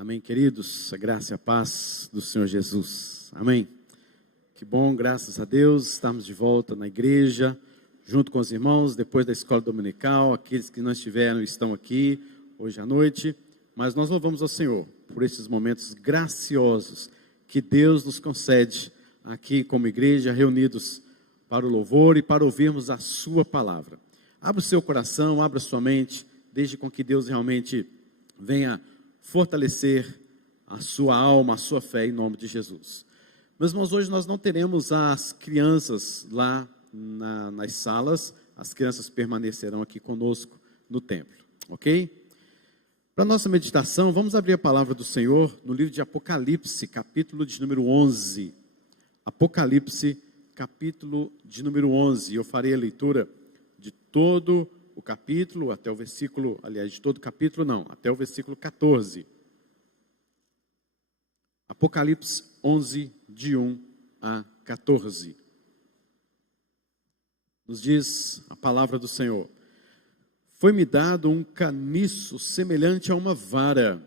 Amém, queridos, a graça e a paz do Senhor Jesus, amém. Que bom, graças a Deus, estamos de volta na igreja, junto com os irmãos, depois da escola dominical, aqueles que não estiveram estão aqui hoje à noite, mas nós louvamos ao Senhor por esses momentos graciosos que Deus nos concede aqui como igreja, reunidos para o louvor e para ouvirmos a sua palavra. Abra o seu coração, abra a sua mente, desde com que Deus realmente venha fortalecer a sua alma, a sua fé em nome de Jesus. Meus irmãos, hoje nós não teremos as crianças lá nas salas, as crianças permanecerão aqui conosco no templo, ok? Para a nossa meditação, vamos abrir a palavra do Senhor no livro de Apocalipse, capítulo de número 11. Apocalipse, capítulo de número 11. Eu farei a leitura de todo o capítulo, até o versículo, aliás, de todo o capítulo não, até o versículo 14. Apocalipse 11, de 1 a 14. Nos diz a palavra do Senhor: foi-me dado um caniço semelhante a uma vara,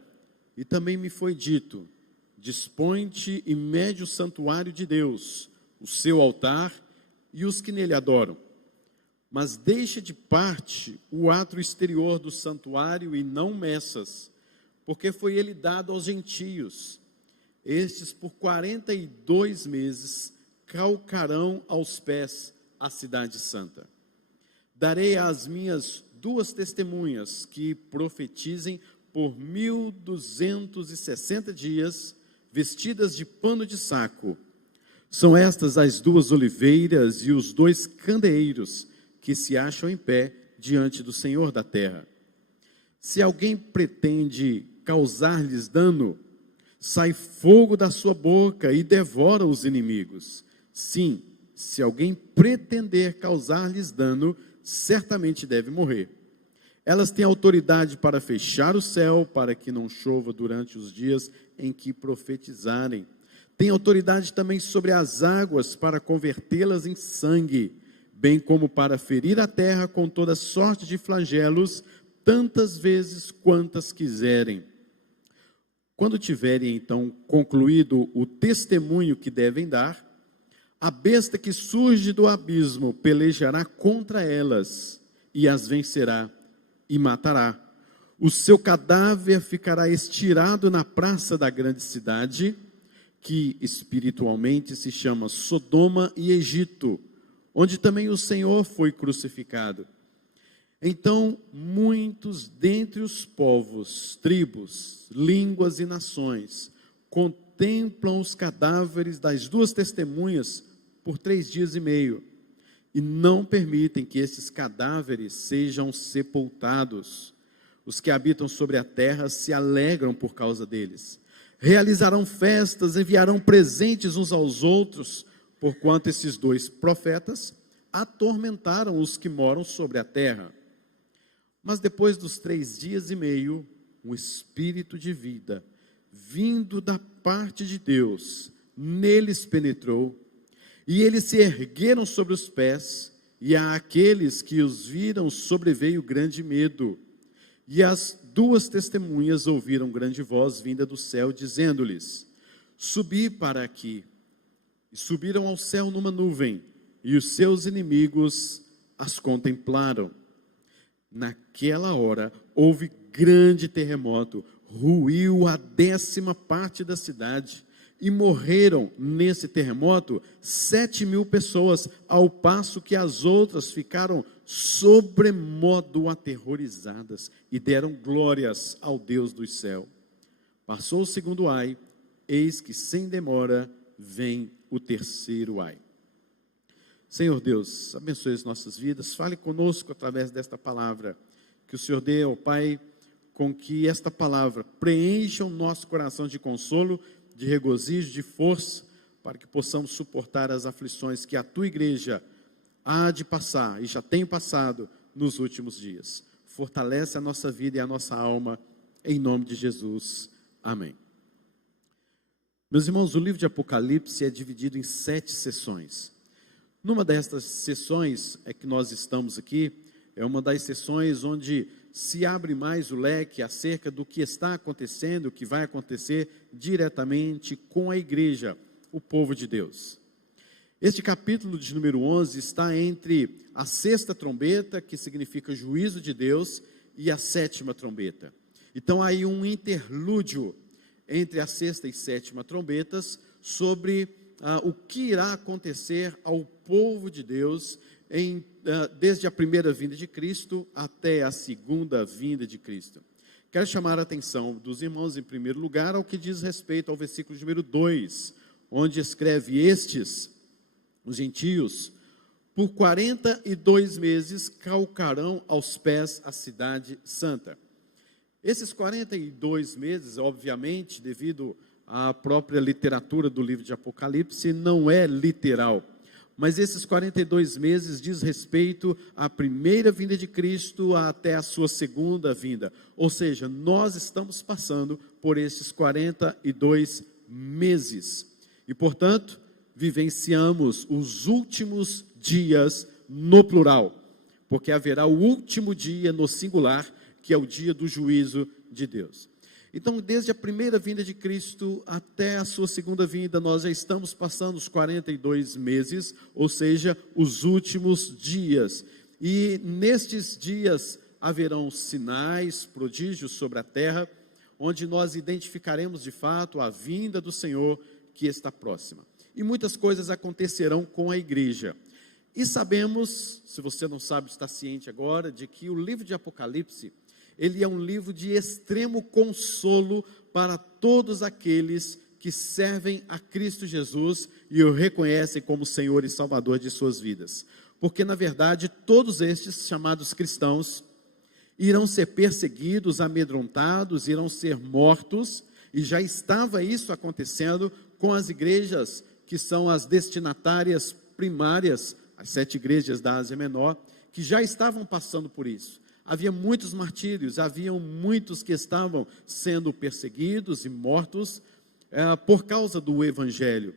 e também me foi dito: dispõe-te e mede o santuário de Deus, o seu altar e os que nele adoram. Mas deixa de parte o átrio exterior do santuário e não meças, porque foi ele dado aos gentios. Estes por 42 meses calcarão aos pés a cidade santa. Darei às minhas 2 testemunhas que profetizem por 1260 dias, vestidas de pano de saco. São estas as 2 oliveiras e os 2 candeeiros que se acham em pé diante do Senhor da terra. Se alguém pretende causar-lhes dano, sai fogo da sua boca e devora os inimigos. Sim, se alguém pretender causar-lhes dano, certamente deve morrer. Elas têm autoridade para fechar o céu, para que não chova durante os dias em que profetizarem. Têm autoridade também sobre as águas, para convertê-las em sangue, bem como para ferir a terra com toda sorte de flagelos, tantas vezes quantas quiserem. Quando tiverem, então, concluído o testemunho que devem dar, a besta que surge do abismo pelejará contra elas, e as vencerá e matará. O seu cadáver ficará estirado na praça da grande cidade, que espiritualmente se chama Sodoma e Egito, onde também o Senhor foi crucificado. Então, muitos dentre os povos, tribos, línguas e nações, contemplam os cadáveres das 2 testemunhas por 3 dias e meio, e não permitem que esses cadáveres sejam sepultados. Os que habitam sobre a terra se alegram por causa deles. Realizarão festas, enviarão presentes uns aos outros, porquanto esses 2 profetas atormentaram os que moram sobre a terra. Mas depois dos 3 dias e meio, um espírito de vida, vindo da parte de Deus, neles penetrou, e eles se ergueram sobre os pés, e àqueles que os viram sobreveio grande medo. E as 2 testemunhas ouviram grande voz vinda do céu, dizendo-lhes: subi para aqui. E subiram ao céu numa nuvem, e os seus inimigos as contemplaram. Naquela hora, houve grande terremoto, ruiu a 10ª parte da cidade, e morreram nesse terremoto 7.000 pessoas, ao passo que as outras ficaram sobremodo aterrorizadas, e deram glórias ao Deus do céu. Passou o 2º ai, eis que sem demora vem o 3º ai. Senhor Deus, abençoe as nossas vidas, fale conosco através desta palavra, que o Senhor dê ao Pai, com que esta palavra preencha o nosso coração de consolo, de regozijo, de força, para que possamos suportar as aflições que a Tua igreja há de passar, e já tem passado nos últimos dias. Fortalece a nossa vida e a nossa alma, em nome de Jesus. Amém. Meus irmãos, o livro de Apocalipse é dividido em 7 sessões. Numa destas sessões é que nós estamos aqui, é uma das sessões onde se abre mais o leque acerca do que está acontecendo, o que vai acontecer diretamente com a igreja, o povo de Deus. Este capítulo de número 11 está entre a sexta trombeta, que significa juízo de Deus, e a sétima trombeta. Então, há aí um interlúdio entre a sexta e sétima trombetas sobre o que irá acontecer ao povo de Deus desde a primeira vinda de Cristo até a segunda vinda de Cristo. Quero chamar a atenção dos irmãos, em primeiro lugar, ao que diz respeito ao versículo número 2, onde escreve: estes, os gentios, por 42 meses calcarão aos pés a cidade santa. Esses 42 meses, obviamente, devido à própria literatura do livro de Apocalipse, não é literal. Mas esses 42 meses diz respeito à primeira vinda de Cristo até a sua segunda vinda. Ou seja, nós estamos passando por esses 42 meses. E, portanto, vivenciamos os últimos dias no plural, porque haverá o último dia no singular, que é o dia do juízo de Deus. Então, desde a primeira vinda de Cristo até a sua segunda vinda, nós já estamos passando os 42 meses, ou seja, os últimos dias. E nestes dias haverão sinais, prodígios sobre a terra, onde nós identificaremos de fato a vinda do Senhor que está próxima. E muitas coisas acontecerão com a igreja. E sabemos, se você não sabe, está ciente agora, de que o livro de Apocalipse, ele é um livro de extremo consolo para todos aqueles que servem a Cristo Jesus e o reconhecem como Senhor e Salvador de suas vidas. Porque, na verdade, todos estes chamados cristãos irão ser perseguidos, amedrontados, irão ser mortos, e já estava isso acontecendo com as igrejas que são as destinatárias primárias, as 7 igrejas da Ásia Menor, que já estavam passando por isso. Havia muitos martírios, haviam muitos que estavam sendo perseguidos e mortos por causa do Evangelho.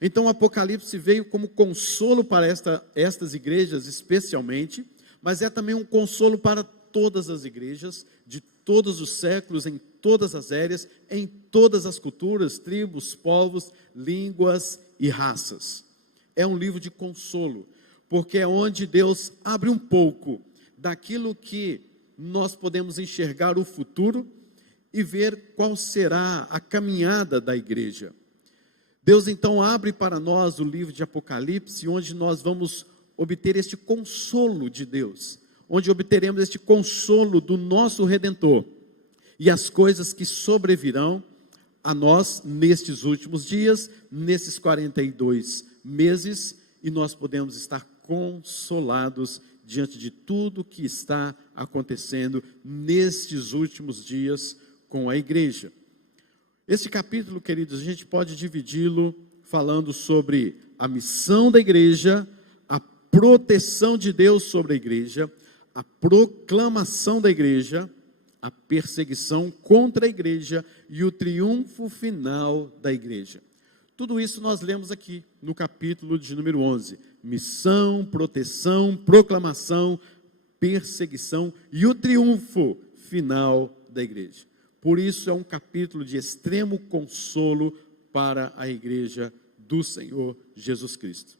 Então o Apocalipse veio como consolo para estas igrejas especialmente, mas é também um consolo para todas as igrejas, de todos os séculos, em todas as eras, em todas as culturas, tribos, povos, línguas e raças. É um livro de consolo, porque é onde Deus abre um pouco daquilo que nós podemos enxergar o futuro e ver qual será a caminhada da igreja. Deus então abre para nós o livro de Apocalipse, onde nós vamos obter este consolo de Deus, onde obteremos este consolo do nosso Redentor e as coisas que sobrevirão a nós nestes últimos dias, nesses 42 meses, e nós podemos estar consolados diante de tudo que está acontecendo nestes últimos dias com a igreja. Este capítulo, queridos, a gente pode dividi-lo falando sobre a missão da igreja, a proteção de Deus sobre a igreja, a proclamação da igreja, a perseguição contra a igreja e o triunfo final da igreja. Tudo isso nós lemos aqui no capítulo de número 11. Missão, proteção, proclamação, perseguição e o triunfo final da igreja. Por isso é um capítulo de extremo consolo para a igreja do Senhor Jesus Cristo.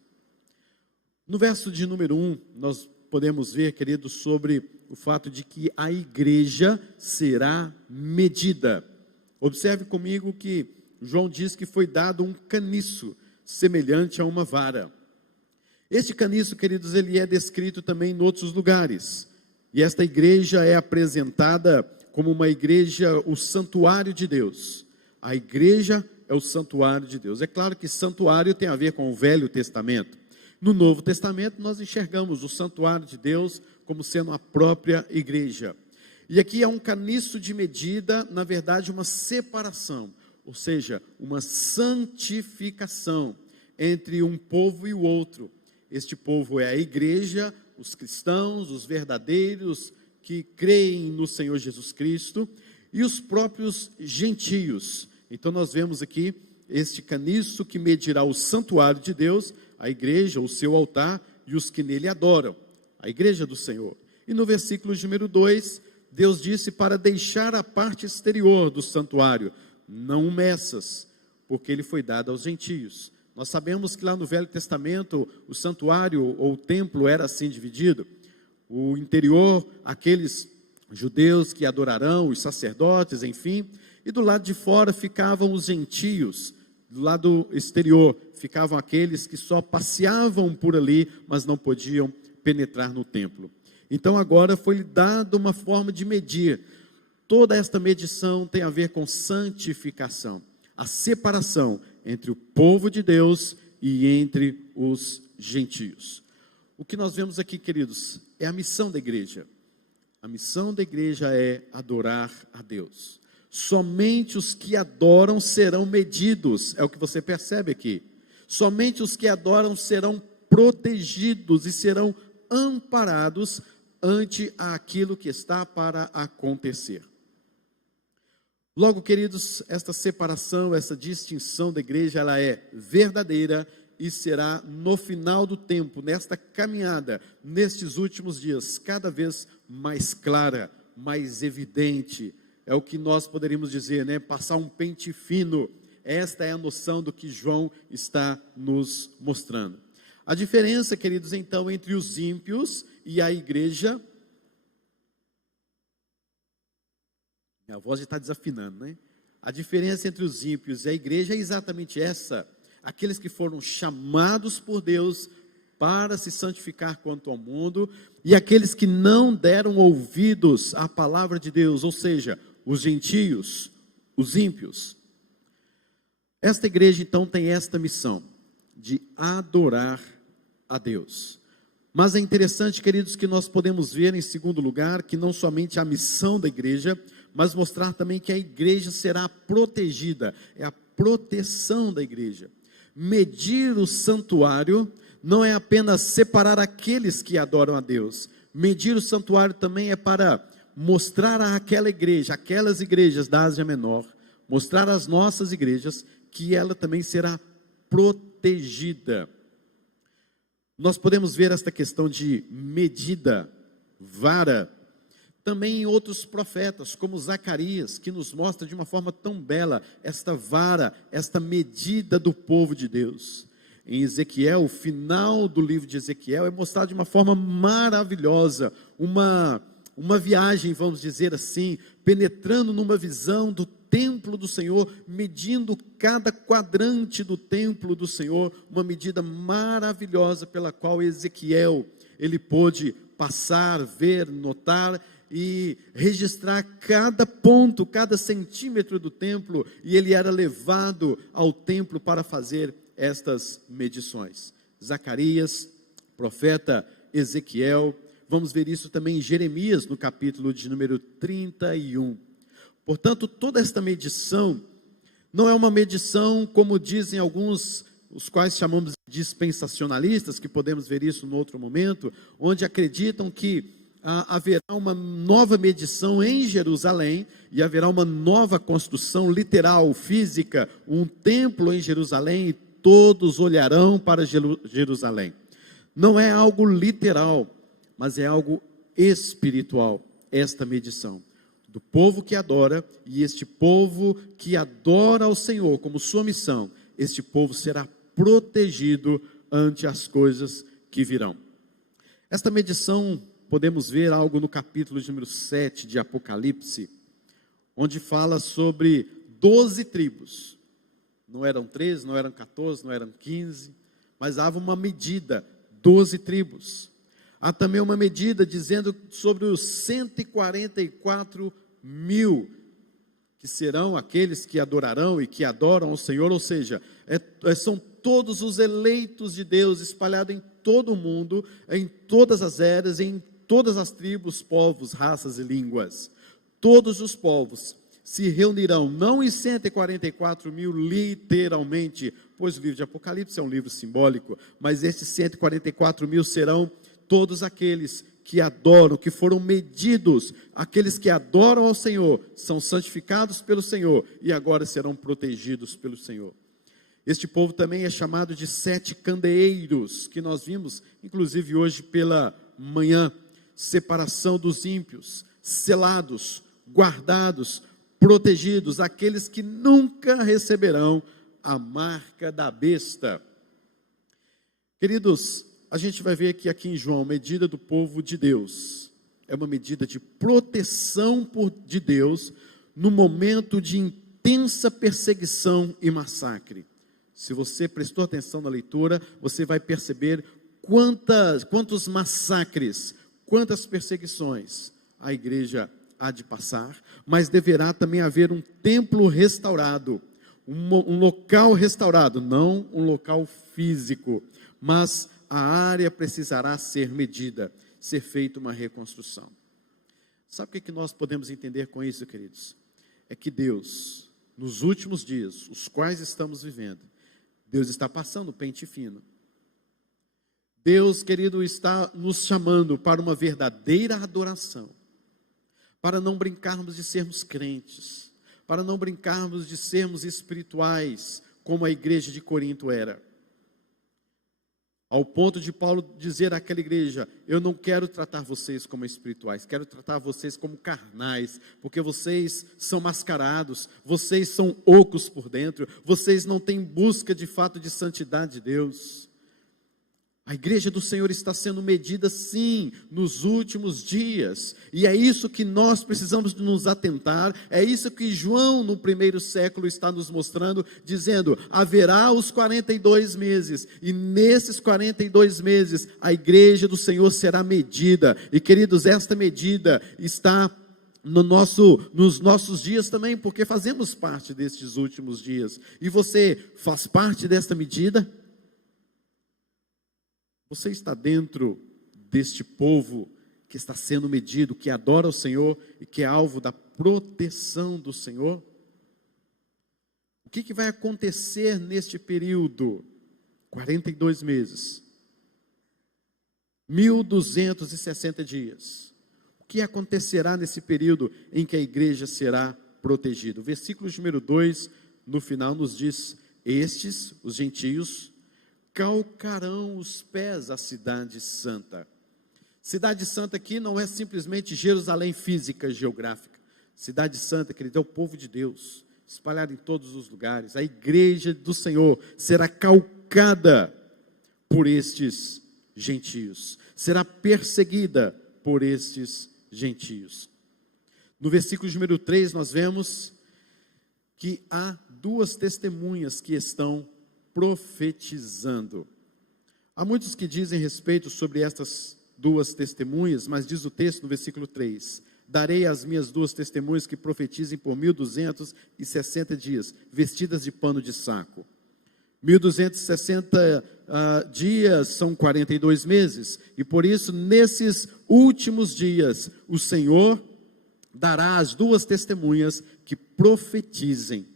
No verso de número 1, nós podemos ver, queridos, sobre o fato de que a igreja será medida. Observe comigo que João diz que foi dado um caniço semelhante a uma vara. Este caniço, queridos, ele é descrito também em outros lugares. E esta igreja é apresentada como uma igreja, o santuário de Deus. A igreja é o santuário de Deus. É claro que santuário tem a ver com o Velho Testamento. No Novo Testamento, nós enxergamos o santuário de Deus como sendo a própria igreja. E aqui é um caniço de medida, na verdade, uma separação, ou seja, uma santificação entre um povo e o outro. Este povo é a igreja, os cristãos, os verdadeiros que creem no Senhor Jesus Cristo, e os próprios gentios. Então nós vemos aqui este caniço que medirá o santuário de Deus, a igreja, o seu altar, e os que nele adoram, a igreja do Senhor. E no versículo número 2, Deus disse para deixar a parte exterior do santuário, não o meças, porque ele foi dado aos gentios. Nós sabemos que lá no Velho Testamento, o santuário ou o templo era assim dividido. O interior, aqueles judeus que adorarão, os sacerdotes, enfim, e do lado de fora ficavam os gentios. Do lado exterior ficavam aqueles que só passeavam por ali, mas não podiam penetrar no templo. Então agora foi-lhe dada uma forma de medir. Toda esta medição tem a ver com santificação, a separação entre o povo de Deus e entre os gentios. O que nós vemos aqui, queridos, é a missão da igreja. A missão da igreja é adorar a Deus. Somente os que adoram serão medidos, é o que você percebe aqui. Somente os que adoram serão protegidos e serão amparados ante aquilo que está para acontecer. Logo, queridos, esta separação, essa distinção da igreja, ela é verdadeira e será no final do tempo, nesta caminhada, nestes últimos dias, cada vez mais clara, mais evidente. É o que nós poderíamos dizer, né? Passar um pente fino. Esta é a noção do que João está nos mostrando. A diferença, queridos, então, entre os ímpios e a igreja. Minha voz já está desafinando, né? A diferença entre os ímpios e a igreja é exatamente essa. Aqueles que foram chamados por Deus para se santificar quanto ao mundo, e aqueles que não deram ouvidos à palavra de Deus, ou seja, os gentios, os ímpios. Esta igreja então tem esta missão de adorar a Deus. Mas é interessante, queridos, que nós podemos ver em segundo lugar, que não somente a missão da igreja, mas mostrar também que a igreja será protegida, é a proteção da igreja. Medir o santuário não é apenas separar aqueles que adoram a Deus. Medir o santuário também é para mostrar àquela igreja, aquelas igrejas da Ásia Menor, mostrar às nossas igrejas que ela também será protegida. Nós podemos ver esta questão de medida, vara, também em outros profetas, como Zacarias, que nos mostra de uma forma tão bela esta vara, esta medida do povo de Deus. Em Ezequiel, o final do livro de Ezequiel é mostrado de uma forma maravilhosa, uma viagem, vamos dizer assim, penetrando numa visão do templo do Senhor, medindo cada quadrante do templo do Senhor, uma medida maravilhosa pela qual Ezequiel, ele pôde passar, ver, notar e registrar cada ponto, cada centímetro do templo, e ele era levado ao templo para fazer estas medições. Zacarias, profeta Ezequiel, vamos ver isso também em Jeremias, no capítulo de número 31. Portanto, toda esta medição não é uma medição, como dizem alguns, os quais chamamos de dispensacionalistas, que podemos ver isso em outro momento, onde acreditam que haverá uma nova medição em Jerusalém, e haverá uma nova construção literal, física, um templo em Jerusalém, e todos olharão para Jerusalém. Não é algo literal, mas é algo espiritual, esta medição do povo que adora, e este povo que adora ao Senhor como sua missão, este povo será protegido ante as coisas que virão. Esta medição, podemos ver algo no capítulo de número 7 de Apocalipse, onde fala sobre 12 tribos. Não eram 13, não eram 14, não eram 15, mas havia uma medida, 12 tribos. Há também uma medida dizendo sobre os 144 mil, que serão aqueles que adorarão e que adoram ao Senhor, ou seja, são todos os eleitos de Deus espalhados em todo o mundo, em todas as eras, em todas as tribos, povos, raças e línguas. Todos os povos se reunirão, não em 144 mil literalmente, pois o livro de Apocalipse é um livro simbólico, mas esses 144 mil serão todos aqueles que adoram, que foram medidos, aqueles que adoram ao Senhor, são santificados pelo Senhor e agora serão protegidos pelo Senhor. Este povo também é chamado de 7 candeeiros, que nós vimos, inclusive hoje pela manhã, separação dos ímpios. selados, guardados, protegidos, aqueles que nunca receberão a marca da besta. Queridos, a gente vai ver que aqui em João, medida do povo de Deus, é uma medida de proteção de Deus no momento de intensa perseguição e massacre. Se você prestou atenção na leitura, você vai perceber quantos massacres, quantas perseguições a igreja há de passar, mas deverá também haver um templo restaurado, um local restaurado, não um local físico, mas a área precisará ser medida, ser feita uma reconstrução. Sabe o que nós podemos entender com isso, queridos? É que Deus, nos últimos dias, os quais estamos vivendo, Deus está passando o pente fino. Deus, querido, está nos chamando para uma verdadeira adoração, para não brincarmos de sermos crentes, para não brincarmos de sermos espirituais, como a igreja de Corinto era. Ao ponto de Paulo dizer àquela igreja: eu não quero tratar vocês como espirituais, quero tratar vocês como carnais, porque vocês são mascarados, vocês são ocos por dentro, vocês não têm busca de fato de santidade de Deus. A igreja do Senhor está sendo medida sim, nos últimos dias, e é isso que nós precisamos nos atentar, é isso que João no primeiro século está nos mostrando, dizendo: haverá os 42 meses, e nesses 42 meses, a igreja do Senhor será medida, e queridos, esta medida está nos nossos dias também, porque fazemos parte destes últimos dias, e você faz parte desta medida? Você está dentro deste povo que está sendo medido, que adora o Senhor e que é alvo da proteção do Senhor? O que vai acontecer neste período? 42 meses, 1260 dias. O que acontecerá nesse período em que a igreja será protegida? O versículo número 2, no final, nos diz: estes, os gentios, calcarão os pés à cidade santa. Cidade santa aqui não é simplesmente Jerusalém física, geográfica. Cidade santa, querido, é o povo de Deus, espalhado em todos os lugares. A igreja do Senhor será calcada por estes gentios, será perseguida por estes gentios. No versículo número 3, nós vemos que há duas testemunhas que estão profetizando. Há muitos que dizem respeito sobre estas duas testemunhas, mas diz o texto no versículo 3: darei às minhas duas testemunhas que profetizem por 1260 dias, vestidas de pano de saco. 1260 dias são 42 meses, e por isso, nesses últimos dias, o Senhor dará às duas testemunhas que profetizem,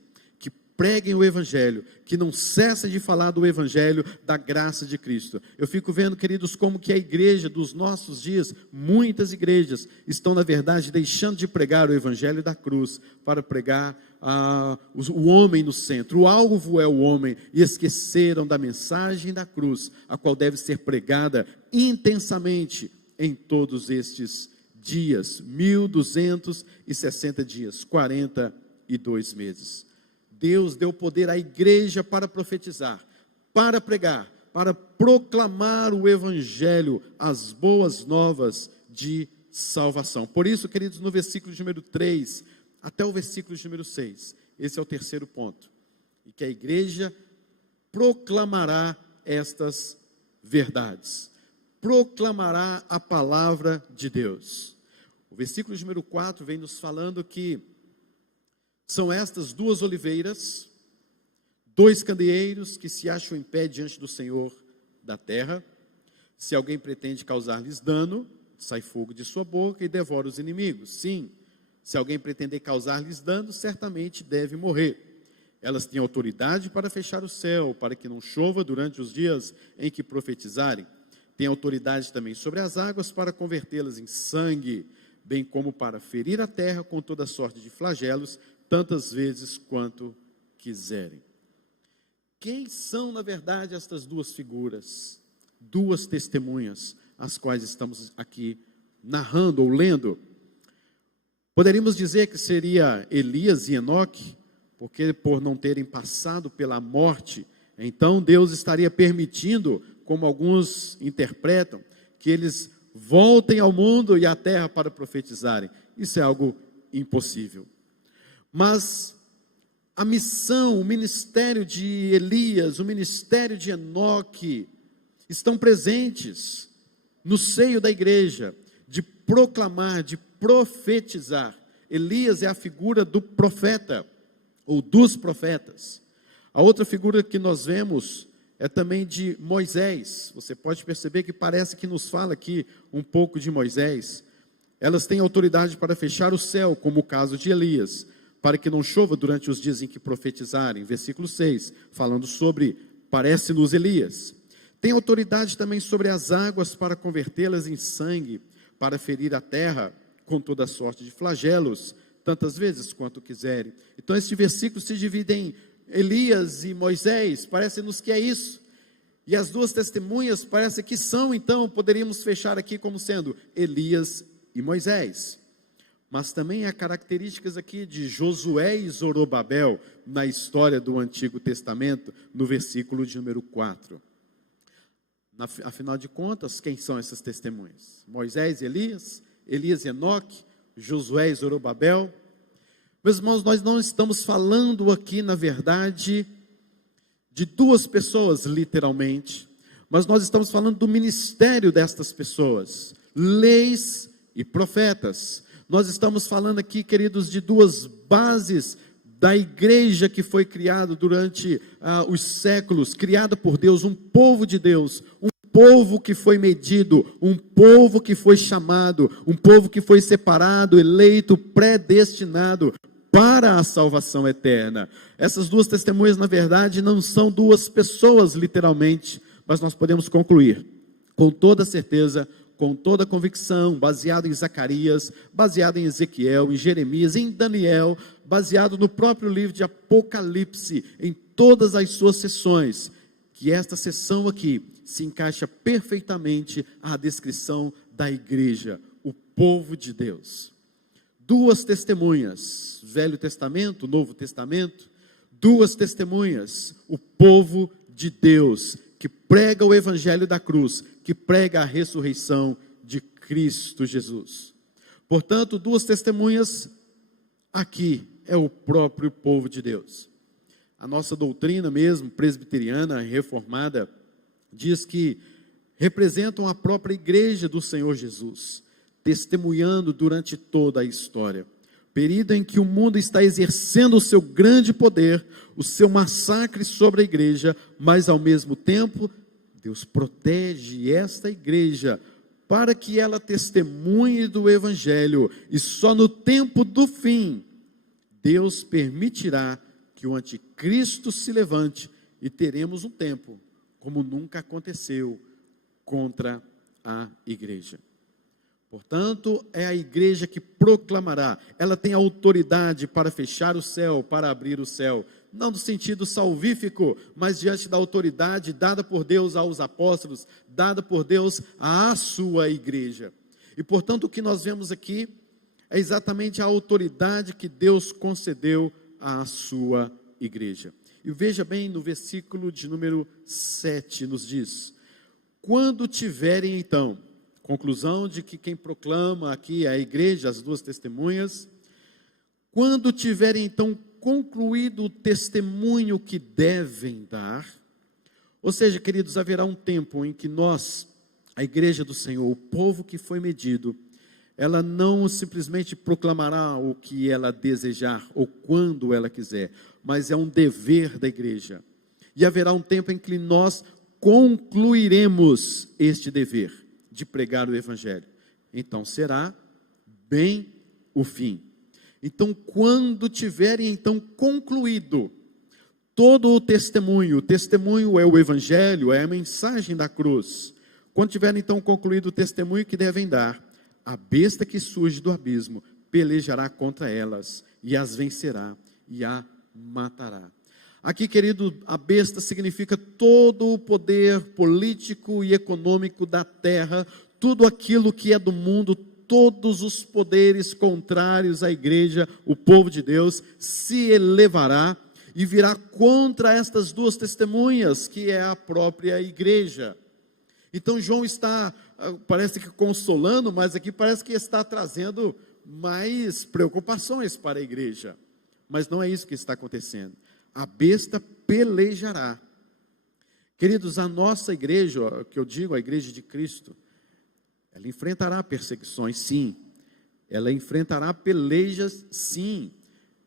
preguem o Evangelho, que não cessem de falar do Evangelho, da graça de Cristo. Eu fico vendo, queridos, como que a igreja dos nossos dias, muitas igrejas, estão na verdade deixando de pregar o Evangelho da cruz, para pregar o homem no centro. O alvo é o homem, e esqueceram da mensagem da cruz, a qual deve ser pregada intensamente em todos estes dias, 1260 dias, 42 meses. Deus deu poder à igreja para profetizar, para pregar, para proclamar o Evangelho, as boas novas de salvação. Por isso, queridos, no versículo número 3, até o versículo número 6, esse é o terceiro ponto, e que a igreja proclamará estas verdades, proclamará a palavra de Deus. O versículo número 4 vem nos falando que são estas duas oliveiras, dois candeeiros que se acham em pé diante do Senhor da terra. Se alguém pretende causar-lhes dano, sai fogo de sua boca e devora os inimigos. Sim, se alguém pretender causar-lhes dano, certamente deve morrer. Elas têm autoridade para fechar o céu, para que não chova durante os dias em que profetizarem. Têm autoridade também sobre as águas para convertê-las em sangue, bem como para ferir a terra com toda sorte de flagelos, tantas vezes quanto quiserem. Quem são, na verdade, estas duas figuras, duas testemunhas, as quais estamos aqui narrando ou lendo? Poderíamos dizer que seria Elias e Enoque, porque por não terem passado pela morte, então Deus estaria permitindo, como alguns interpretam, que eles voltem ao mundo e à terra para profetizarem. Isso é algo impossível. Mas a missão, o ministério de Elias, o ministério de Enoque, estão presentes no seio da igreja, de proclamar, de profetizar. Elias é a figura do profeta, ou dos profetas. A outra figura que nós vemos é também de Moisés. Você pode perceber que parece que nos fala aqui um pouco de Moisés. Elas têm autoridade para fechar o céu, como o caso de Elias, para que não chova durante os dias em que profetizarem. Versículo 6, falando sobre, parece-nos Elias. Tem autoridade também sobre as águas para convertê-las em sangue, para ferir a terra com toda sorte de flagelos, tantas vezes quanto quiserem. Então este versículo se divide em Elias e Moisés, parece-nos que é isso. E as duas testemunhas parece que são, então, poderíamos fechar aqui como sendo Elias e Moisés. Mas também há características aqui de Josué e Zorobabel na história do Antigo Testamento, no versículo de número 4. Afinal de contas, quem são essas testemunhas? Moisés e Elias, Elias e Enoque, Josué e Zorobabel. Meus irmãos, nós não estamos falando aqui, na verdade, de duas pessoas, literalmente, mas nós estamos falando do ministério destas pessoas, leis e profetas. Nós estamos falando aqui, queridos, de duas bases da igreja que foi criada durante os séculos, criada por Deus, um povo de Deus, um povo que foi medido, um povo que foi chamado, um povo que foi separado, eleito, predestinado para a salvação eterna. Essas duas testemunhas, na verdade, não são duas pessoas, literalmente, mas nós podemos concluir, com toda certeza, com toda convicção, baseado em Zacarias, baseado em Ezequiel, em Jeremias, em Daniel, baseado no próprio livro de Apocalipse, em todas as suas sessões, que esta sessão aqui se encaixa perfeitamente à descrição da igreja, o povo de Deus. Duas testemunhas, Velho Testamento, Novo Testamento, duas testemunhas, o povo de Deus, que prega o evangelho da cruz, que prega a ressurreição de Cristo Jesus. Portanto, duas testemunhas, aqui é o próprio povo de Deus. A nossa doutrina mesmo, presbiteriana, reformada, diz que representam a própria igreja do Senhor Jesus, testemunhando durante toda a história. Período em que o mundo está exercendo o seu grande poder, o seu massacre sobre a igreja, mas ao mesmo tempo, Deus protege esta igreja para que ela testemunhe do evangelho, e só no tempo do fim, Deus permitirá que o anticristo se levante e teremos um tempo, como nunca aconteceu, contra a igreja. Portanto, é a igreja que proclamará, ela tem autoridade para fechar o céu, para abrir o céu, não no sentido salvífico, mas diante da autoridade dada por Deus aos apóstolos, dada por Deus à sua igreja. E portanto, o que nós vemos aqui é exatamente a autoridade que Deus concedeu à sua igreja. E veja bem, no versículo de número 7 nos diz: quando tiverem então, conclusão de que quem proclama aqui é a igreja, as duas testemunhas, quando tiverem então concluído o testemunho que devem dar, ou seja, queridos, haverá um tempo em que nós, a igreja do Senhor, o povo que foi medido, ela não simplesmente proclamará o que ela desejar ou quando ela quiser, mas é um dever da igreja. E haverá um tempo em que nós concluiremos este dever de pregar o evangelho. Então será bem o fim. Então, quando tiverem então concluído todo o testemunho é o evangelho, é a mensagem da cruz. Quando tiverem então concluído o testemunho que devem dar, a besta que surge do abismo pelejará contra elas e as vencerá e a matará. Aqui, querido, a besta significa todo o poder político e econômico da terra, tudo aquilo que é do mundo, todos os poderes contrários à igreja, o povo de Deus, se elevará e virá contra estas duas testemunhas, que é a própria igreja. Então João está, parece que consolando, mas aqui parece que está trazendo mais preocupações para a igreja. Mas não é isso que está acontecendo. A besta pelejará. Queridos, a nossa igreja, que eu digo, a igreja de Cristo, ela enfrentará perseguições, sim. Ela enfrentará pelejas, sim.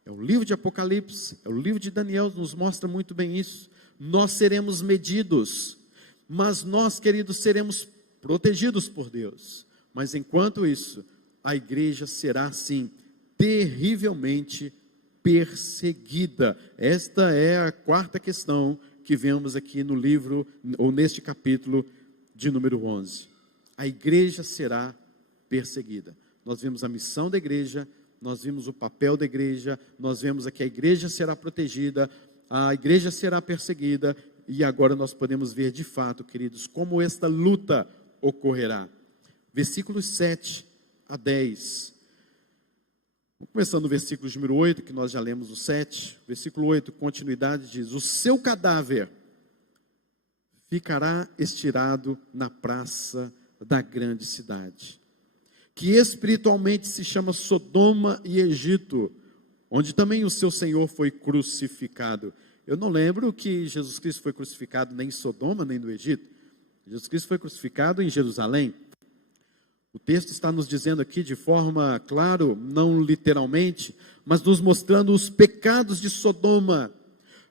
É o livro de Apocalipse, é o livro de Daniel, nos mostra muito bem isso. Nós seremos medidos, mas nós, queridos, seremos protegidos por Deus. Mas enquanto isso, a igreja será, sim, terrivelmente perseguida. Esta é a quarta questão que vemos aqui no livro, ou neste capítulo de número 11. A igreja será perseguida. Nós vimos a missão da igreja, nós vimos o papel da igreja, nós vemos aqui a igreja será protegida, a igreja será perseguida, e agora nós podemos ver de fato, queridos, como esta luta ocorrerá. Versículos 7 a 10. Começando no versículo número 8, que nós já lemos o 7. Versículo 8, continuidade, diz: o seu cadáver ficará estirado na praça da grande cidade, que espiritualmente se chama Sodoma e Egito, onde também o seu Senhor foi crucificado. Eu não lembro que Jesus Cristo foi crucificado nem em Sodoma, nem no Egito. Jesus Cristo foi crucificado em Jerusalém. O texto está nos dizendo aqui de forma, claro, não literalmente, mas nos mostrando os pecados de Sodoma.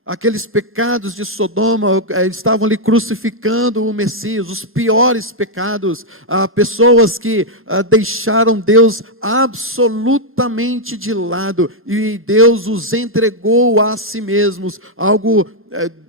Aqueles pecados de Sodoma, eles estavam ali crucificando o Messias, os piores pecados, pessoas que deixaram Deus absolutamente de lado, e Deus os entregou a si mesmos. Algo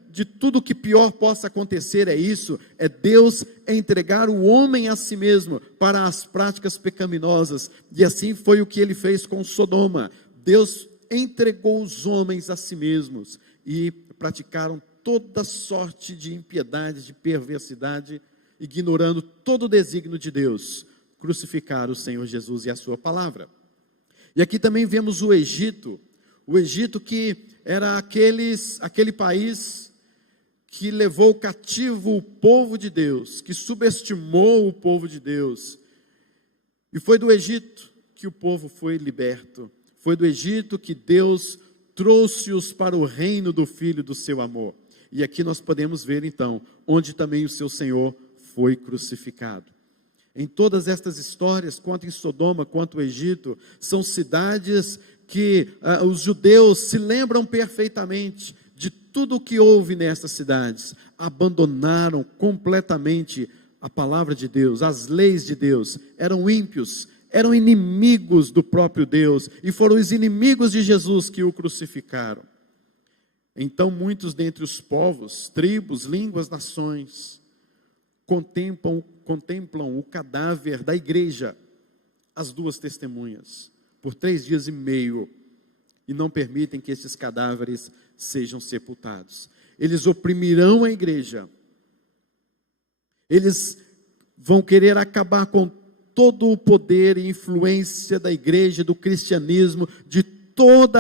de tudo que pior possa acontecer é isso, é Deus entregar o homem a si mesmo para as práticas pecaminosas, e assim foi o que ele fez com Sodoma. Deus entregou os homens a si mesmos, e praticaram toda sorte de impiedade, de perversidade, ignorando todo o desígnio de Deus. Crucificaram o Senhor Jesus e a sua palavra. E aqui também vemos o Egito que era aquele país que levou cativo o povo de Deus, que subestimou o povo de Deus. E foi do Egito que o povo foi liberto. Foi do Egito que Deus trouxe-os para o reino do Filho do seu amor. E aqui nós podemos ver então, onde também o seu Senhor foi crucificado. Em todas estas histórias, quanto em Sodoma, quanto o Egito, são cidades que os judeus se lembram perfeitamente de tudo o que houve nessas cidades. Abandonaram completamente a palavra de Deus, as leis de Deus, eram ímpios, eram inimigos do próprio Deus, e foram os inimigos de Jesus que o crucificaram. Então muitos dentre os povos, tribos, línguas, nações, contemplam o cadáver da igreja, as duas testemunhas, por 3 dias e meio, e não permitem que esses cadáveres sejam sepultados. Eles oprimirão a igreja, eles vão querer acabar com todo o poder e influência da igreja, do cristianismo, de tudo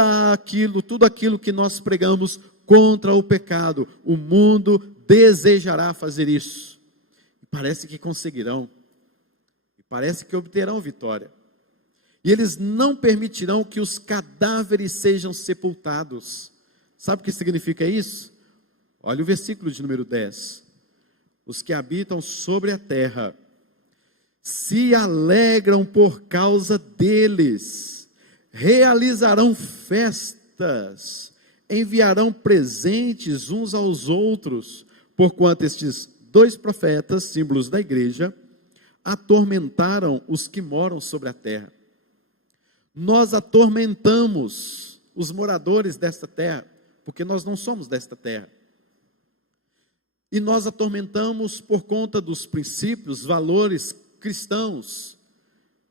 aquilo que nós pregamos contra o pecado. O mundo desejará fazer isso. E parece que conseguirão. E parece que obterão vitória. E eles não permitirão que os cadáveres sejam sepultados. Sabe o que significa isso? Olha o versículo de número 10. Os que habitam sobre a terra se alegram por causa deles, realizarão festas, enviarão presentes uns aos outros, porquanto estes 2 profetas, símbolos da igreja, atormentaram os que moram sobre a terra. Nós atormentamos os moradores desta terra, porque nós não somos desta terra. E nós atormentamos por conta dos princípios, valores cristãos,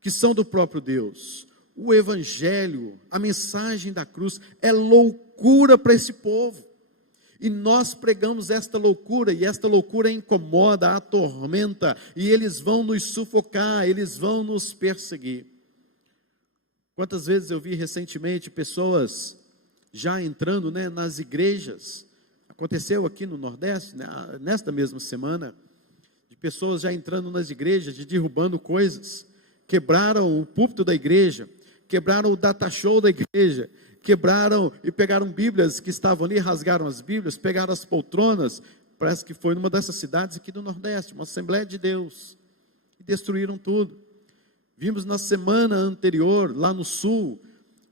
que são do próprio Deus. O evangelho, a mensagem da cruz, é loucura para esse povo. E nós pregamos esta loucura, e esta loucura incomoda, atormenta, e eles vão nos sufocar, eles vão nos perseguir. Quantas vezes eu vi recentemente pessoas já entrando, nas igrejas, aconteceu aqui no Nordeste, nesta mesma semana, de pessoas já entrando nas igrejas, de derrubando coisas, quebraram o púlpito da igreja, quebraram o data show da igreja, quebraram e pegaram bíblias que estavam ali, rasgaram as bíblias, pegaram as poltronas, parece que foi numa dessas cidades aqui do Nordeste, uma Assembleia de Deus, e destruíram tudo. Vimos na semana anterior, lá no sul,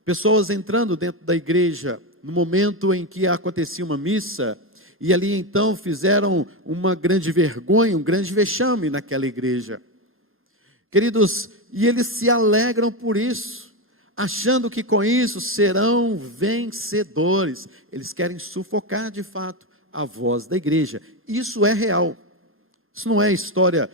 pessoas entrando dentro da igreja, no momento em que acontecia uma missa, e ali então fizeram uma grande vergonha, um grande vexame naquela igreja. Queridos, e eles se alegram por isso, achando que com isso serão vencedores. Eles querem sufocar de fato a voz da igreja. Isso é real, isso não é história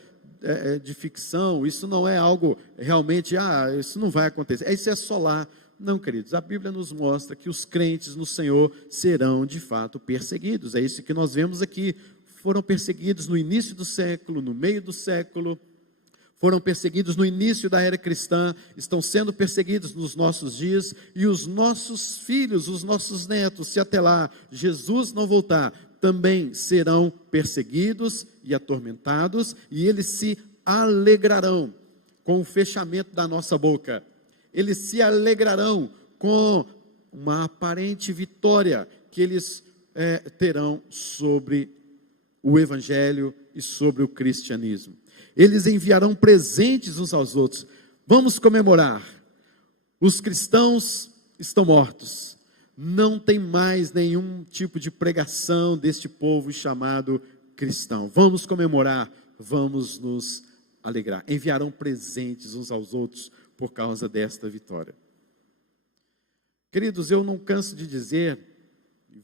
de ficção, isso não é algo realmente, isso não vai acontecer, isso é solar. Não, queridos, a Bíblia nos mostra que os crentes no Senhor serão de fato perseguidos. É isso que nós vemos aqui. Foram perseguidos no início do século, no meio do século, foram perseguidos no início da era cristã, estão sendo perseguidos nos nossos dias, e os nossos filhos, os nossos netos, se até lá Jesus não voltar, também serão perseguidos e atormentados, e eles se alegrarão com o fechamento da nossa boca. Eles se alegrarão com uma aparente vitória que eles terão sobre o Evangelho e sobre o cristianismo. Eles enviarão presentes uns aos outros. Vamos comemorar. Os cristãos estão mortos. Não tem mais nenhum tipo de pregação deste povo chamado cristão. Vamos comemorar, vamos nos alegrar. Enviarão presentes uns aos outros por causa desta vitória. Queridos, eu não canso de dizer,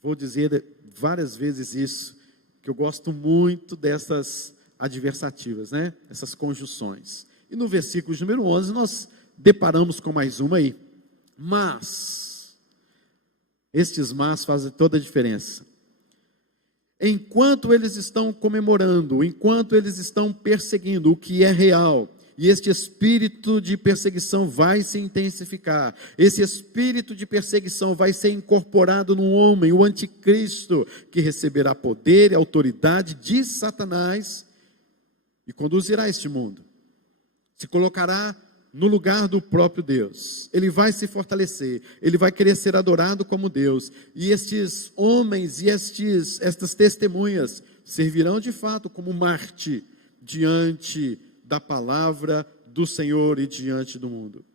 vou dizer várias vezes isso, que eu gosto muito dessas adversativas, essas conjunções. E no versículo de número 11, nós deparamos com mais uma aí. Mas, estes mas fazem toda a diferença. Enquanto eles estão comemorando, enquanto eles estão perseguindo o que é real, e este espírito de perseguição vai se intensificar, esse espírito de perseguição vai ser incorporado no homem, o anticristo, que receberá poder e autoridade de Satanás, e conduzirá este mundo, se colocará no lugar do próprio Deus. Ele vai se fortalecer, ele vai querer ser adorado como Deus, e estes homens e estas testemunhas servirão de fato como Marte diante da palavra do Senhor e diante do mundo.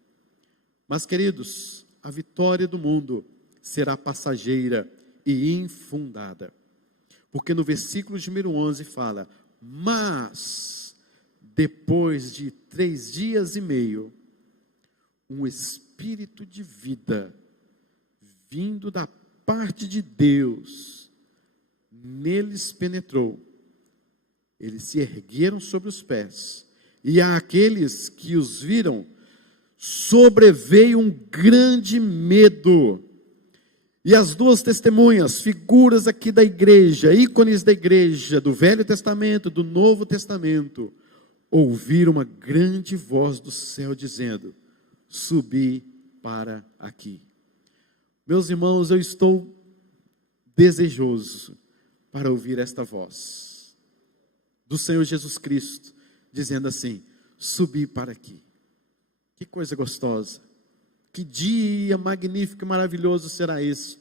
Mas, queridos, a vitória do mundo será passageira e infundada, porque no versículo de número 11 fala: mas depois de 3 dias e meio, um espírito de vida, vindo da parte de Deus, neles penetrou. Eles se ergueram sobre os pés, e àqueles que os viram, sobreveio um grande medo. E as duas testemunhas, figuras aqui da igreja, ícones da igreja, do Velho Testamento, do Novo Testamento, ouviram uma grande voz do céu dizendo: subi para aqui. Meus irmãos, eu estou desejoso para ouvir esta voz do Senhor Jesus Cristo, dizendo assim: subi para aqui. Que coisa gostosa, que dia magnífico e maravilhoso será esse,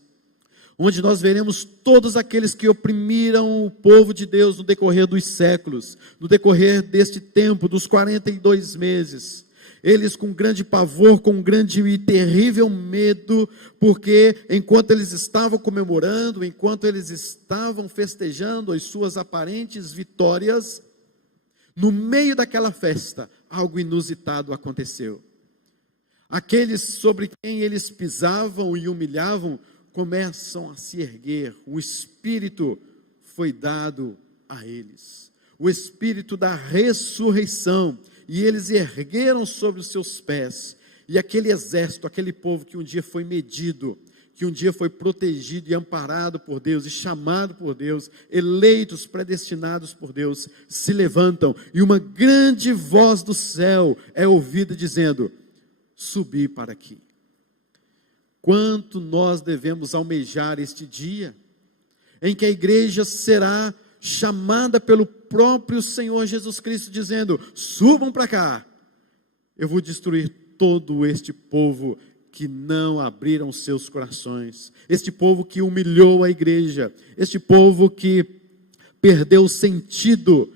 onde nós veremos todos aqueles que oprimiram o povo de Deus no decorrer dos séculos, no decorrer deste tempo, dos 42 meses, eles com grande pavor, com grande e terrível medo, porque enquanto eles estavam comemorando, enquanto eles estavam festejando as suas aparentes vitórias, no meio daquela festa, algo inusitado aconteceu. Aqueles sobre quem eles pisavam e humilhavam, começam a se erguer. O Espírito foi dado a eles, o Espírito da ressurreição, e eles ergueram sobre os seus pés, e aquele exército, aquele povo que um dia foi medido, que um dia foi protegido e amparado por Deus, e chamado por Deus, eleitos, predestinados por Deus, se levantam, e uma grande voz do céu é ouvida dizendo: subi para aqui. Quanto nós devemos almejar este dia, em que a igreja será chamada pelo próprio Senhor Jesus Cristo, dizendo: subam para cá, eu vou destruir todo este povo que não abriram seus corações, este povo que humilhou a igreja, este povo que perdeu o sentido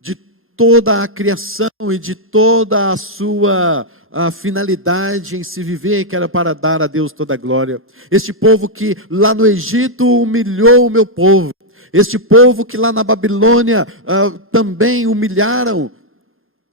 de toda a criação e de toda a sua finalidade em se viver, que era para dar a Deus toda a glória. Este povo que lá no Egito humilhou o meu povo, este povo que lá na Babilônia também humilharam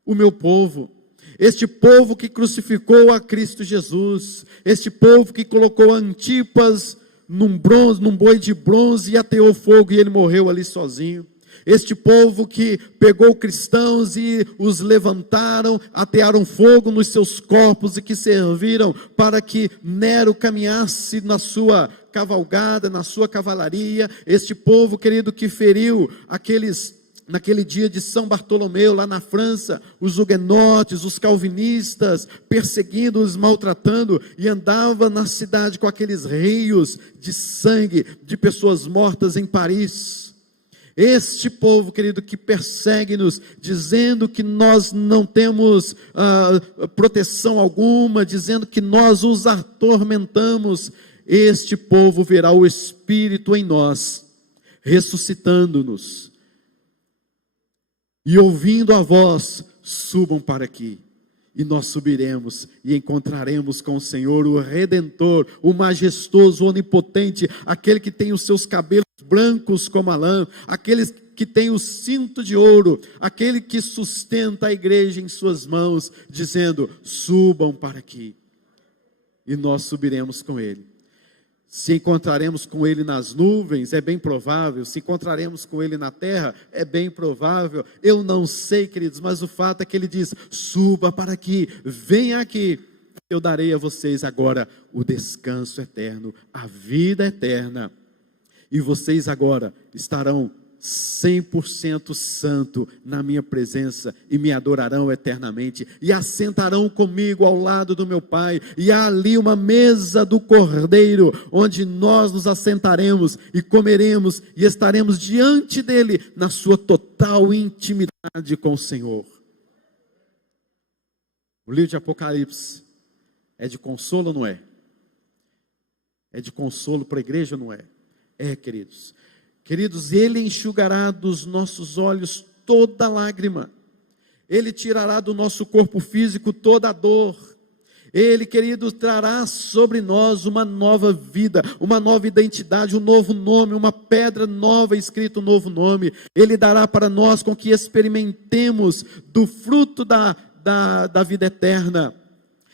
o meu povo. Este povo que crucificou a Cristo Jesus, este povo que colocou Antipas num boi de bronze e ateou fogo e ele morreu ali sozinho. Este povo que pegou cristãos e os levantaram, atearam fogo nos seus corpos e que serviram para que Nero caminhasse na sua cavalgada, na sua cavalaria. Este povo, querido, que feriu naquele dia de São Bartolomeu, lá na França, os huguenotes, os calvinistas, perseguindo-os, maltratando, e andava na cidade com aqueles rios de sangue, de pessoas mortas em Paris. Este povo, querido, que persegue-nos, dizendo que nós não temos proteção alguma, dizendo que nós os atormentamos, este povo verá o Espírito em nós, ressuscitando-nos, e ouvindo a voz: subam para aqui. E nós subiremos e encontraremos com o Senhor, o Redentor, o majestoso, o onipotente, aquele que tem os seus cabelos brancos como a lã, aquele que tem o cinto de ouro, aquele que sustenta a igreja em suas mãos, dizendo: subam para aqui. E nós subiremos com ele. Se encontraremos com ele nas nuvens, é bem provável. Se encontraremos com ele na terra, é bem provável. Eu não sei, queridos, mas o fato é que ele diz: suba para aqui, venha aqui. Eu darei a vocês agora o descanso eterno, a vida eterna. E vocês agora estarão 100% santo na minha presença e me adorarão eternamente e assentarão comigo ao lado do meu Pai, e há ali uma mesa do Cordeiro, onde nós nos assentaremos e comeremos e estaremos diante dele na sua total intimidade com o Senhor. O livro de Apocalipse é de consolo ou não é? É de consolo para a igreja ou não é? É, queridos. Queridos, ele enxugará dos nossos olhos toda lágrima, ele tirará do nosso corpo físico toda a dor, ele, querido, trará sobre nós uma nova vida, uma nova identidade, um novo nome, uma pedra nova escrita, um novo nome. Ele dará para nós com que experimentemos do fruto da vida eterna.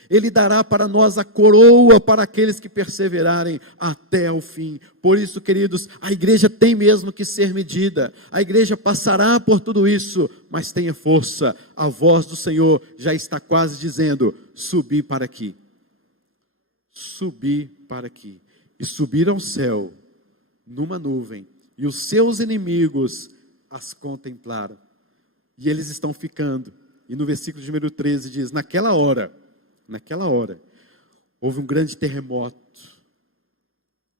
Ele dará para nós a coroa para aqueles que perseverarem até o fim. Por isso, queridos, a igreja tem mesmo que ser medida. A igreja passará por tudo isso, mas tenha força. A voz do Senhor já está quase dizendo: subi para aqui. Subi para aqui. E subir ao céu numa nuvem, e os seus inimigos as contemplaram. E eles estão ficando. E no versículo de número 13 diz: naquela hora, houve um grande terremoto,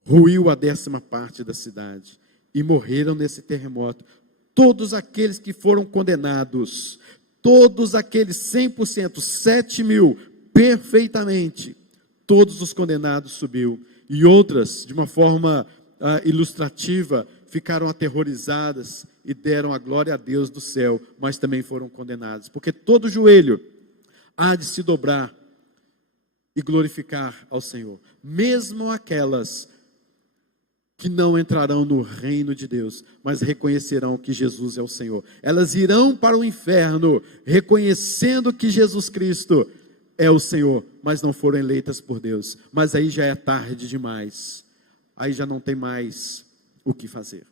ruiu a 10ª parte da cidade, e morreram nesse terremoto todos aqueles que foram condenados, todos aqueles 100%, 7.000, perfeitamente, todos os condenados subiu, e outras, de uma forma ilustrativa, ficaram aterrorizadas e deram a glória a Deus do céu, mas também foram condenadas, porque todo joelho há de se dobrar e glorificar ao Senhor, mesmo aquelas que não entrarão no reino de Deus, mas reconhecerão que Jesus é o Senhor. Elas irão para o inferno, reconhecendo que Jesus Cristo é o Senhor, mas não foram eleitas por Deus. Mas aí já é tarde demais, aí já não tem mais o que fazer.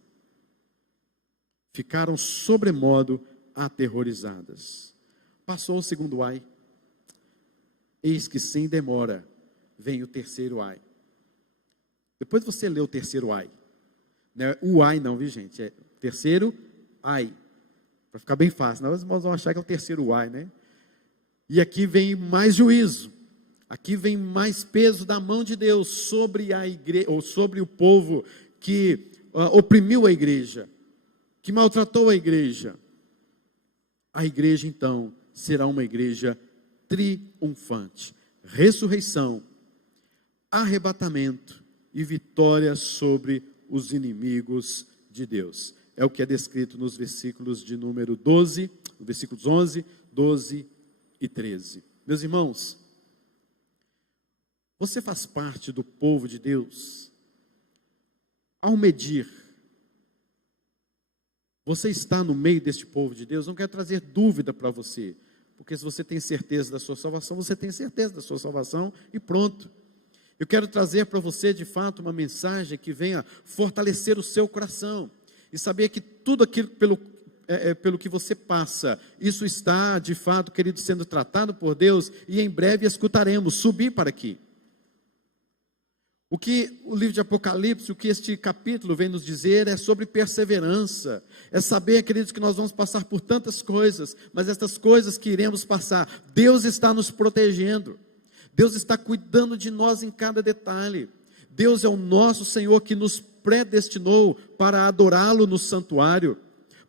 Ficaram sobremodo aterrorizadas. Passou o segundo ai. Eis que sem demora vem o terceiro ai. Depois você lê o terceiro ai. Não é o ai não, viu gente? É terceiro ai. Para ficar bem fácil. Nós vamos achar que é o terceiro ai, né? E aqui vem mais juízo. Aqui vem mais peso da mão de Deus sobre a igreja, ou sobre o povo que oprimiu a igreja, que maltratou a igreja. A igreja, então, será uma igreja triunfante. Ressurreição, arrebatamento e vitória sobre os inimigos de Deus. É o que é descrito nos versículos de número 12, versículos 11, 12 e 13. Meus irmãos, você faz parte do povo de Deus. Ao medir, você está no meio deste povo de Deus. Não quero trazer dúvida para você, porque se você tem certeza da sua salvação, você tem certeza da sua salvação e pronto. Eu quero trazer para você, de fato, uma mensagem que venha fortalecer o seu coração e saber que tudo aquilo pelo que você passa, isso está, de fato, querido, sendo tratado por Deus, e em breve escutaremos subir para aqui. O que o livro de Apocalipse, o que este capítulo vem nos dizer é sobre perseverança, é saber, queridos, que nós vamos passar por tantas coisas, mas estas coisas que iremos passar, Deus está nos protegendo, Deus está cuidando de nós em cada detalhe. Deus é o nosso Senhor que nos predestinou para adorá-lo no santuário,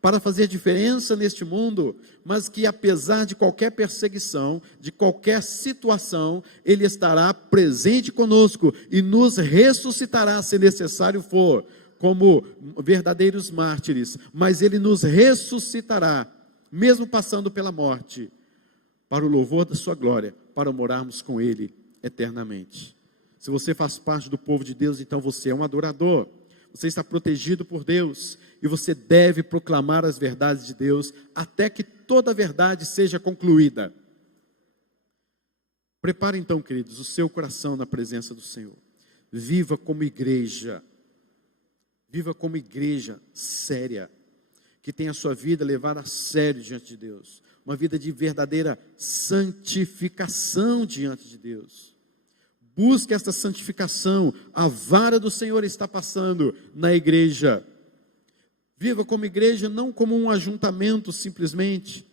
para fazer diferença neste mundo, mas que apesar de qualquer perseguição, de qualquer situação, Ele estará presente conosco e nos ressuscitará se necessário for, como verdadeiros mártires, mas Ele nos ressuscitará, mesmo passando pela morte, para o louvor da sua glória, para morarmos com Ele eternamente. Se você faz parte do povo de Deus, então você é um adorador, você está protegido por Deus, e você deve proclamar as verdades de Deus, até que toda a verdade seja concluída. Prepare então, queridos, o seu coração na presença do Senhor. Viva como igreja séria, que tem a sua vida levada a sério diante de Deus, uma vida de verdadeira santificação diante de Deus. Busque esta santificação, a vara do Senhor está passando na igreja. Viva como igreja, não como um ajuntamento simplesmente,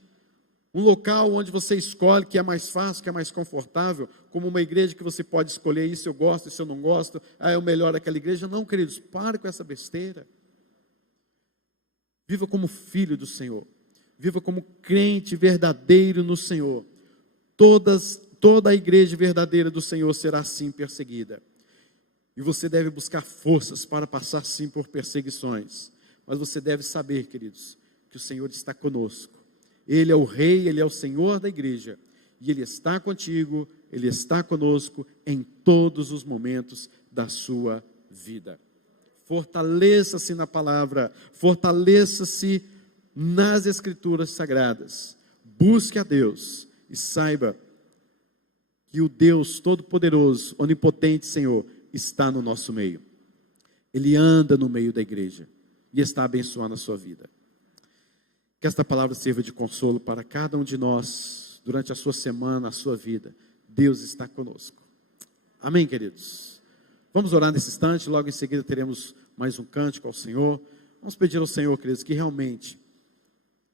um local onde você escolhe que é mais fácil, que é mais confortável, como uma igreja que você pode escolher, isso eu gosto, isso eu não gosto, é o melhor daquela igreja. Não, queridos, pare com essa besteira. Viva como filho do Senhor, viva como crente verdadeiro no Senhor. Toda a igreja verdadeira do Senhor será assim perseguida, e você deve buscar forças para passar sim por perseguições, mas você deve saber, queridos, que o Senhor está conosco. Ele é o Rei, Ele é o Senhor da igreja, e Ele está contigo, Ele está conosco em todos os momentos da sua vida. Fortaleça-se na palavra, fortaleça-se nas Escrituras Sagradas, busque a Deus, e saiba que o Deus Todo-Poderoso, Onipotente Senhor, está no nosso meio. Ele anda no meio da igreja, e está abençoando a sua vida. Que esta palavra sirva de consolo para cada um de nós, durante a sua semana, a sua vida. Deus está conosco. Amém, queridos? Vamos orar nesse instante, logo em seguida teremos mais um cântico ao Senhor. Vamos pedir ao Senhor, queridos, que realmente,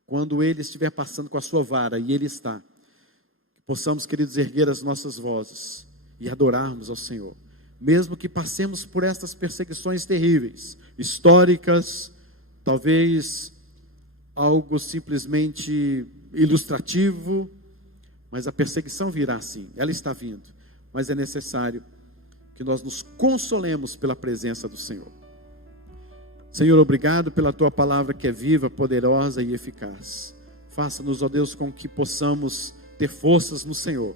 quando Ele estiver passando com a sua vara, e Ele está, que possamos, queridos, erguer as nossas vozes e adorarmos ao Senhor. Mesmo que passemos por estas perseguições terríveis, históricas, talvez algo simplesmente ilustrativo, mas a perseguição virá sim, ela está vindo, mas é necessário que nós nos consolemos pela presença do Senhor. Senhor, obrigado pela Tua palavra que é viva, poderosa e eficaz. Faça-nos, ó Deus, com que possamos ter forças no Senhor.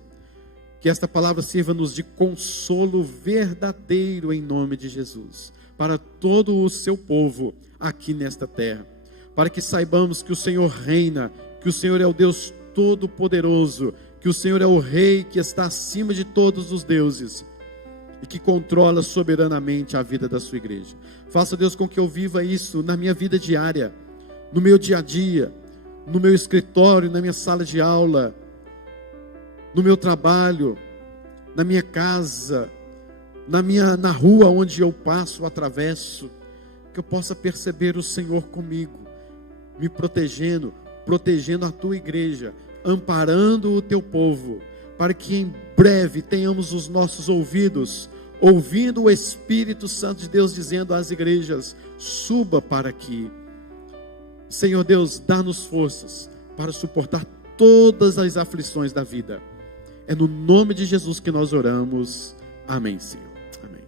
Que esta palavra sirva-nos de consolo verdadeiro em nome de Jesus, para todo o seu povo aqui nesta terra, para que saibamos que o Senhor reina, que o Senhor é o Deus Todo-Poderoso, que o Senhor é o Rei que está acima de todos os deuses e que controla soberanamente a vida da sua igreja. Faça, Deus, com que eu viva isso na minha vida diária, no meu dia a dia, no meu escritório, na minha sala de aula, no meu trabalho, na minha casa, na rua onde eu passo, atravesso, que eu possa perceber o Senhor comigo, me protegendo a tua igreja, amparando o teu povo, para que em breve tenhamos os nossos ouvidos ouvindo o Espírito Santo de Deus dizendo às igrejas: suba para aqui. Senhor Deus, dá-nos forças para suportar todas as aflições da vida. É no nome de Jesus que nós oramos. Amém, Senhor. Amém.